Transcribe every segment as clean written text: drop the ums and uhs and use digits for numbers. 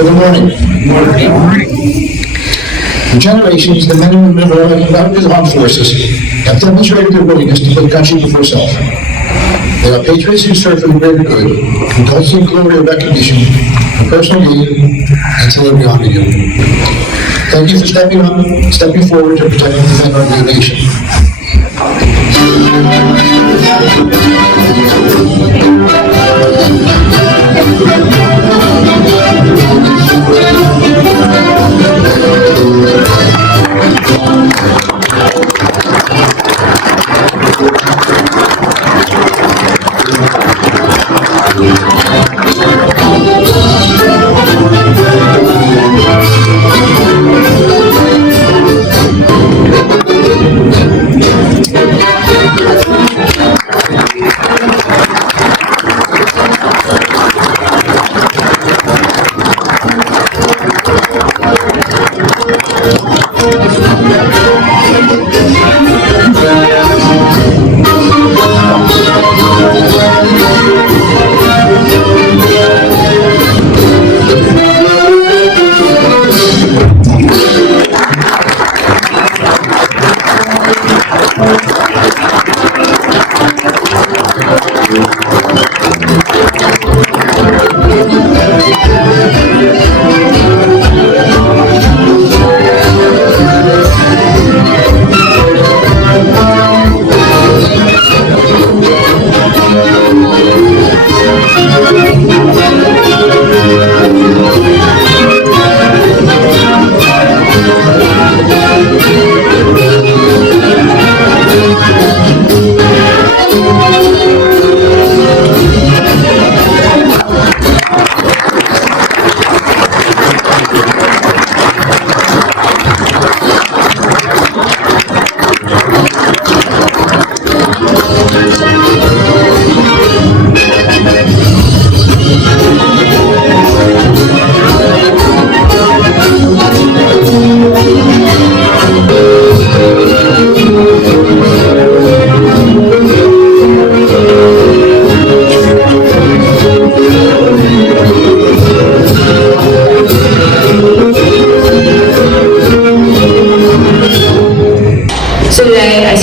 Good morning. For generations, the men and women of our armed forces have demonstrated their willingness to put country before self. They are patriots who serve for the greater good, who cultivate glory or recognition for personal gain until we honor you. Thank you for stepping forward to protect and defend our great nation.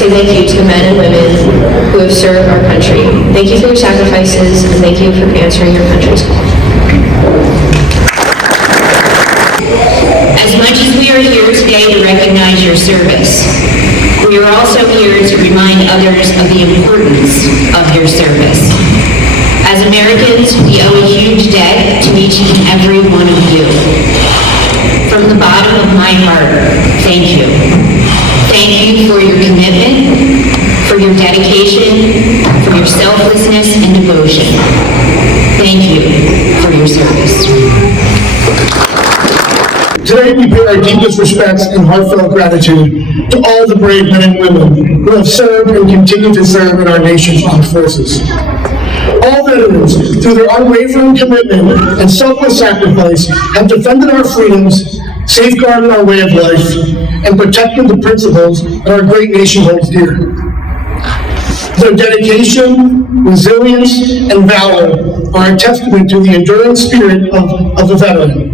Thank you to the men and women who have served our country. Thank you for your sacrifices, and thank you for answering your country's call. As much as we are here today to recognize your service, we are also here to remind others of the importance of your service. As Americans, we owe a huge debt to each and every one of you. From the bottom of my heart, thank you. Thank you for your commitment, for your dedication, for your selflessness and devotion. Thank you for your service. Today we pay our deepest respects and heartfelt gratitude to all the brave men and women who have served and continue to serve in our nation's armed forces. All veterans, through their unwavering commitment and selfless sacrifice, have defended our freedoms, safeguarded our way of life, and protected the principles that our great nation holds dear. Their dedication, resilience, and valor are a testament to the enduring spirit of the veteran.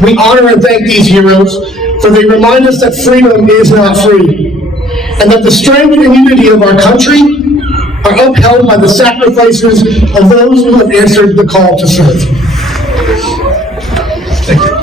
We honor and thank these heroes, for they remind us that freedom is not free, and that the strength and unity of our country are upheld by the sacrifices of those who have answered the call to serve. Thank you.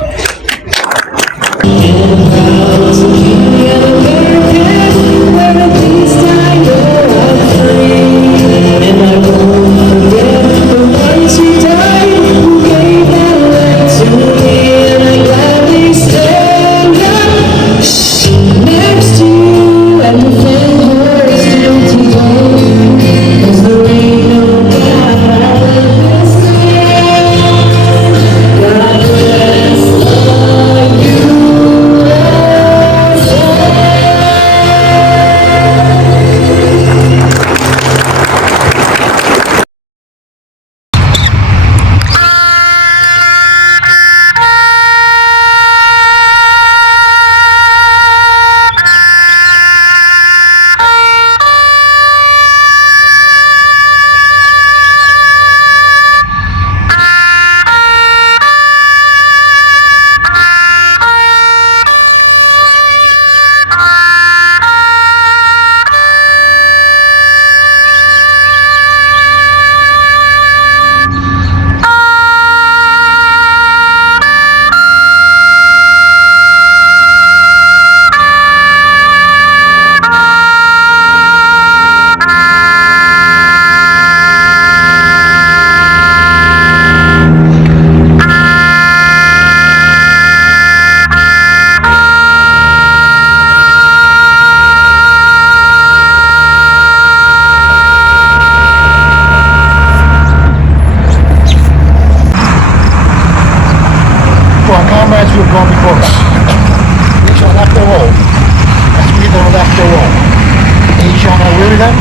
them,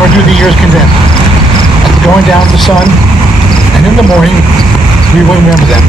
nor do the years condemn. Going down the sun, and in the morning, we will remember them.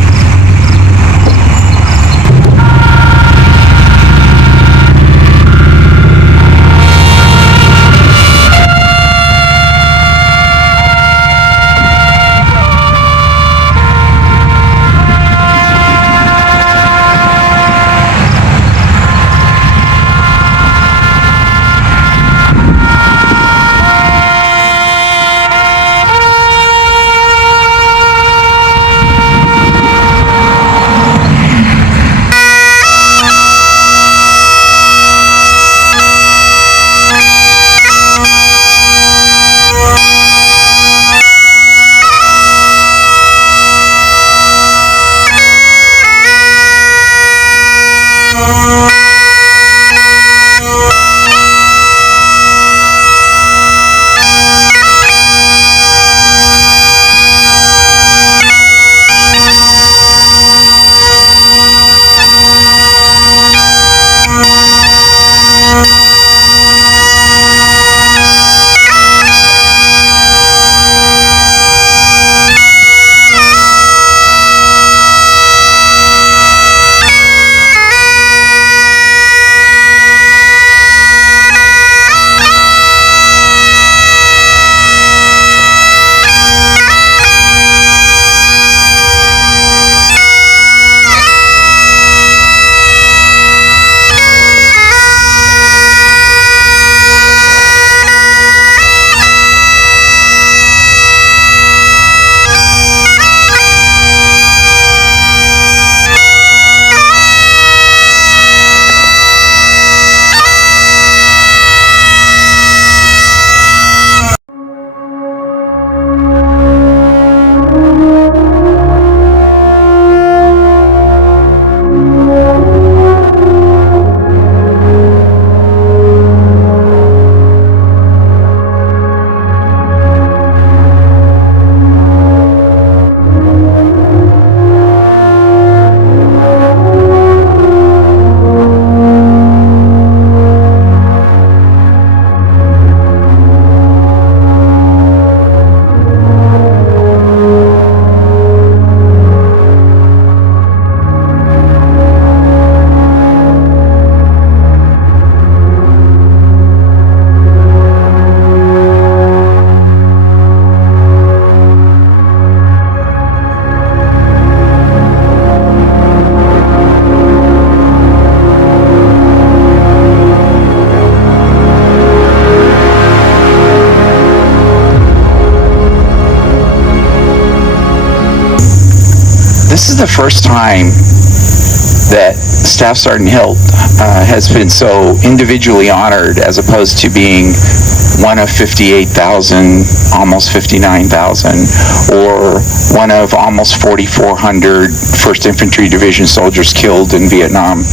This is the first time that Staff Sergeant Hilt has been so individually honored as opposed to being one of 58,000, almost 59,000, or one of almost 4,400 1st Infantry Division soldiers killed in Vietnam.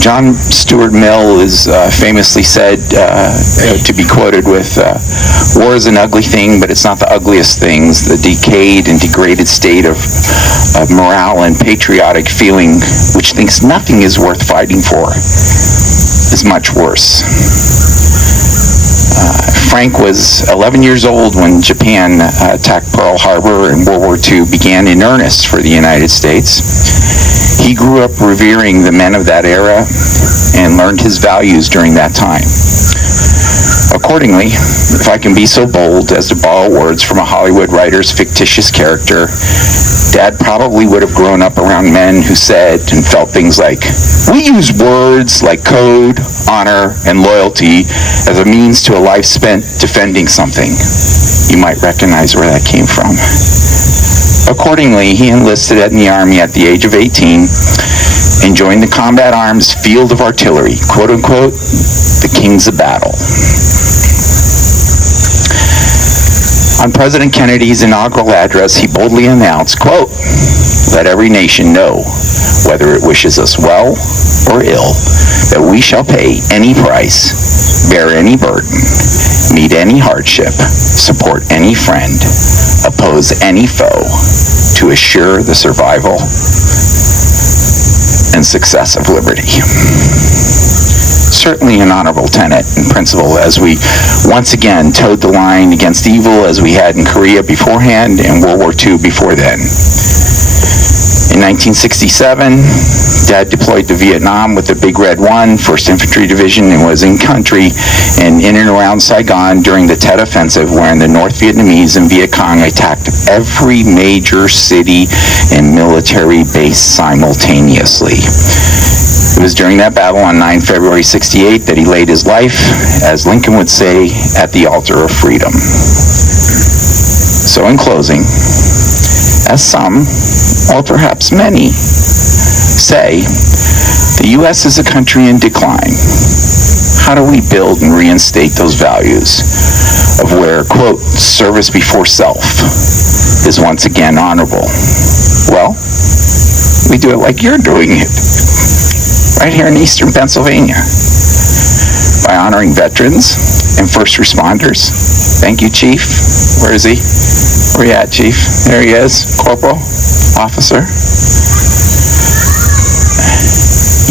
John Stuart Mill is famously said to be quoted with, war is an ugly thing, but it's not the ugliest things. The decayed and degraded state of morale and patriotic feeling, which thinks nothing is worth fighting for, is much worse. Frank was 11 years old when Japan attacked Pearl Harbor and World War II began in earnest for the United States. He grew up revering the men of that era and learned his values during that time. Accordingly, if I can be so bold as to borrow words from a Hollywood writer's fictitious character, Dad probably would have grown up around men who said and felt things like, we use words like code, honor, and loyalty as a means to a life spent defending something. You might recognize where that came from. Accordingly, he enlisted in the Army at the age of 18 and joined the combat arms field of artillery, quote unquote, the kings of battle. On President Kennedy's inaugural address, he boldly announced, quote, let every nation know, whether it wishes us well or ill, that we shall pay any price, bear any burden, meet any hardship, support any friend, oppose any foe, to assure the survival and success of liberty. certainly an honorable tenet and principle as we once again towed the line against evil as we had in Korea beforehand and World War II before then. In 1967, Dad deployed to Vietnam with the Big Red 1, 1st Infantry Division, and was in country and in and around Saigon during the Tet Offensive, wherein the North Vietnamese and Viet Cong attacked every major city and military base simultaneously. It was during that battle on 9 February 68 that he laid his life, as Lincoln would say, at the altar of freedom. So in closing, as some, or perhaps many, say, the U.S. is a country in decline. How do we build and reinstate those values of where, quote, service before self is once again honorable? Well, we do it like you're doing it, right here in eastern Pennsylvania, by honoring veterans and first responders. Thank you, Chief. Where is he? Where you at, Chief? There he is. Corporal, officer.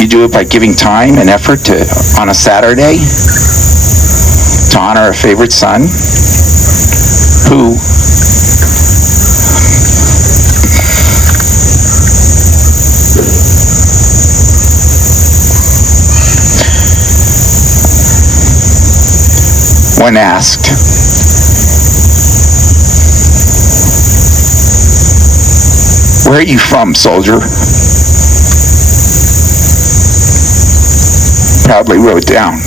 You do it by giving time and effort to, on a Saturday, to honor a favorite son who when asked, "Where are you from, soldier?" proudly wrote down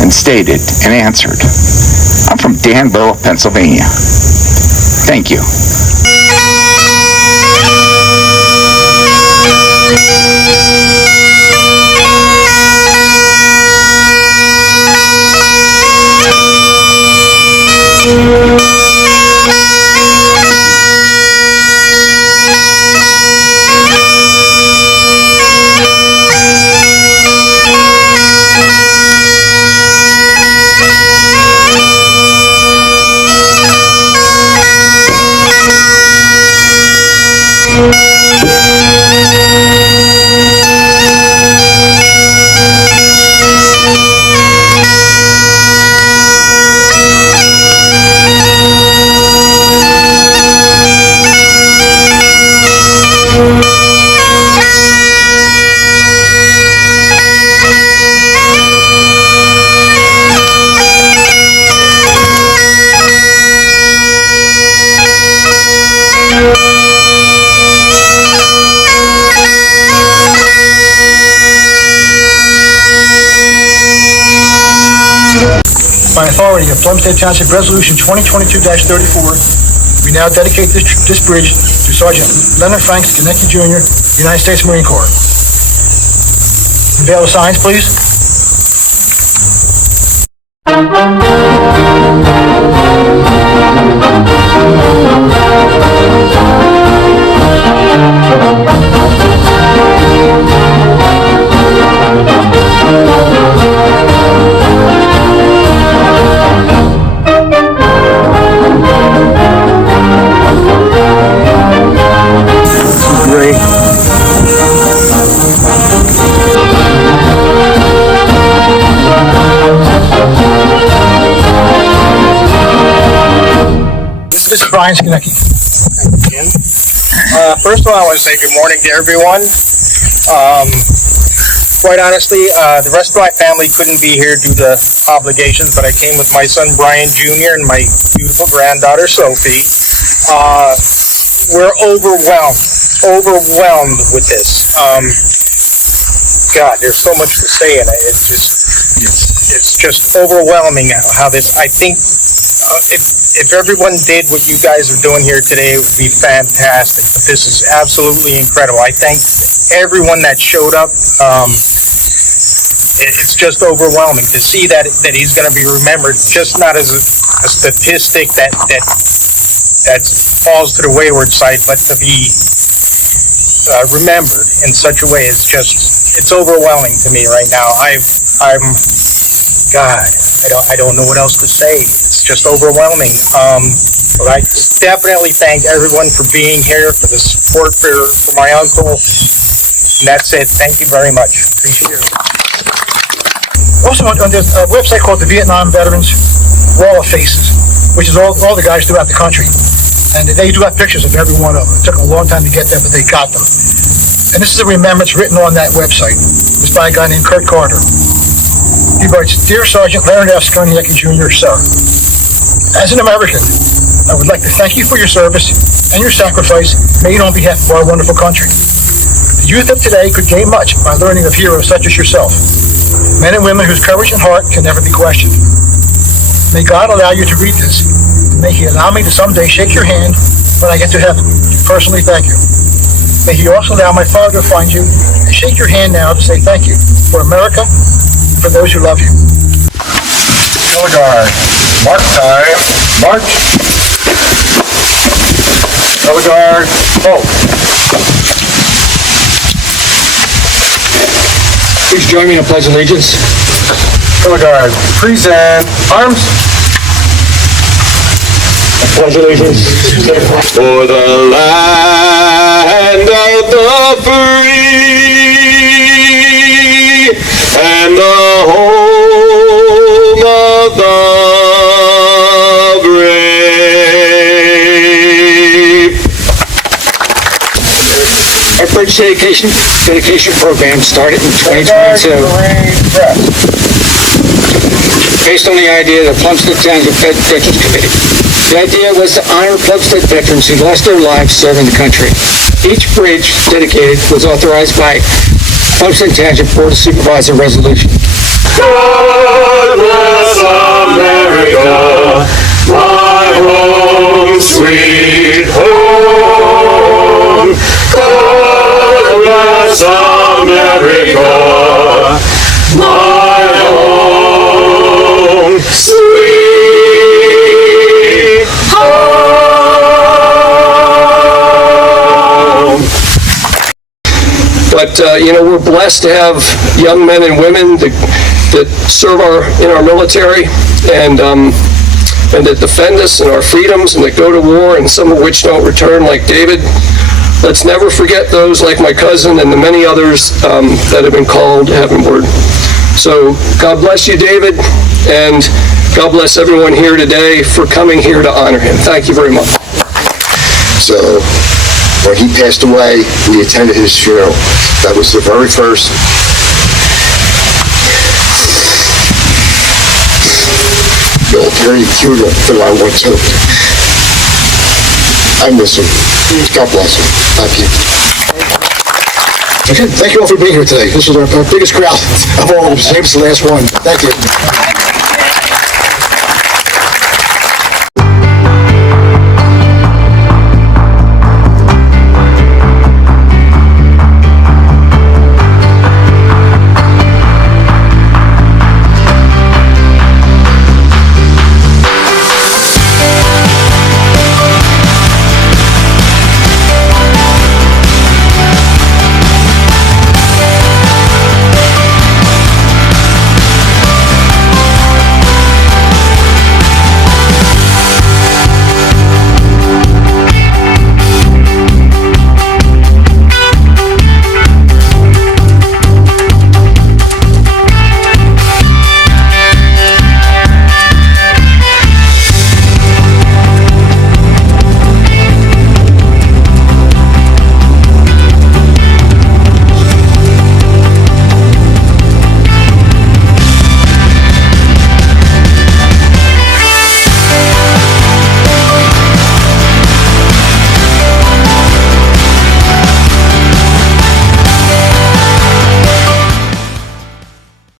and stated and answered, "I'm from Danville, Pennsylvania." Thank you. By authority of Plumstead Township Resolution 2022-34, we now dedicate this bridge to Sergeant Leonard Franks, Konecny Jr., United States Marine Corps. Unveil the signs, please. Great. Mr. Brian Konecny. First of all, I want to say good morning to everyone. Quite honestly, the rest of my family couldn't be here due to obligations, but I came with my son Brian Jr. and my beautiful granddaughter Sophie. We're overwhelmed with this. God, there's so much to say, and it's just overwhelming how this. I think if everyone did what you guys are doing here today, it would be fantastic. But this is absolutely incredible. I thank everyone that showed up. It's just overwhelming to see that he's going to be remembered, just not as a statistic that falls to the wayward side, but to be remembered in such a way. It's overwhelming to me right now. I don't know what else to say. It's just overwhelming. But I definitely thank everyone for being here, for the support for my uncle. And that's it. Thank you very much. Appreciate it. Also on this website called the Vietnam Veterans Wall of Faces, which is all the guys throughout the country. And they do have pictures of every one of them. It took them a long time to get there, but they got them. And this is a remembrance written on that website. It's by a guy named Kurt Carter. He writes, "Dear Sergeant Leonard F. Skoniecki Jr., sir, as an American, I would like to thank you for your service and your sacrifice made on behalf of our wonderful country. The youth of today could gain much by learning of heroes such as yourself, men and women whose courage and heart can never be questioned. May God allow you to read this. May He allow me to someday shake your hand when I get to heaven. Personally, thank you. May He also allow my father to find you and shake your hand now to say thank you for America and for those who love you." Color guard, mark time, march. Color guard, halt. Please join me in a pledge of allegiance. Color guard, present, arms. Pledge allegiance. For the land of the free and the home of the brave. Our bridge dedication program started in 2022 based on the idea of the Plumstead Township Veterans Committee. The idea was to honor Plumstead veterans who lost their lives serving the country. Each bridge dedicated was authorized by Plumstead Township Board of Supervisor resolution. God bless America, my home, sweet home. God bless America, my home, sweet home. But we're blessed to have young men and women that serve in our military and that defend us and our freedoms and that go to war and some of which don't return, like David. Let's never forget those like my cousin and the many others that have been called heavenward. So God bless you, David, and God bless everyone here today for coming here to honor him. Thank you very much. So when he passed away, we attended his funeral. That was the very first military funeral that I went to. I miss him. God bless him. Thank you. Okay, thank you all for being here today. This was our biggest crowd of all. Same as the last one. Thank you.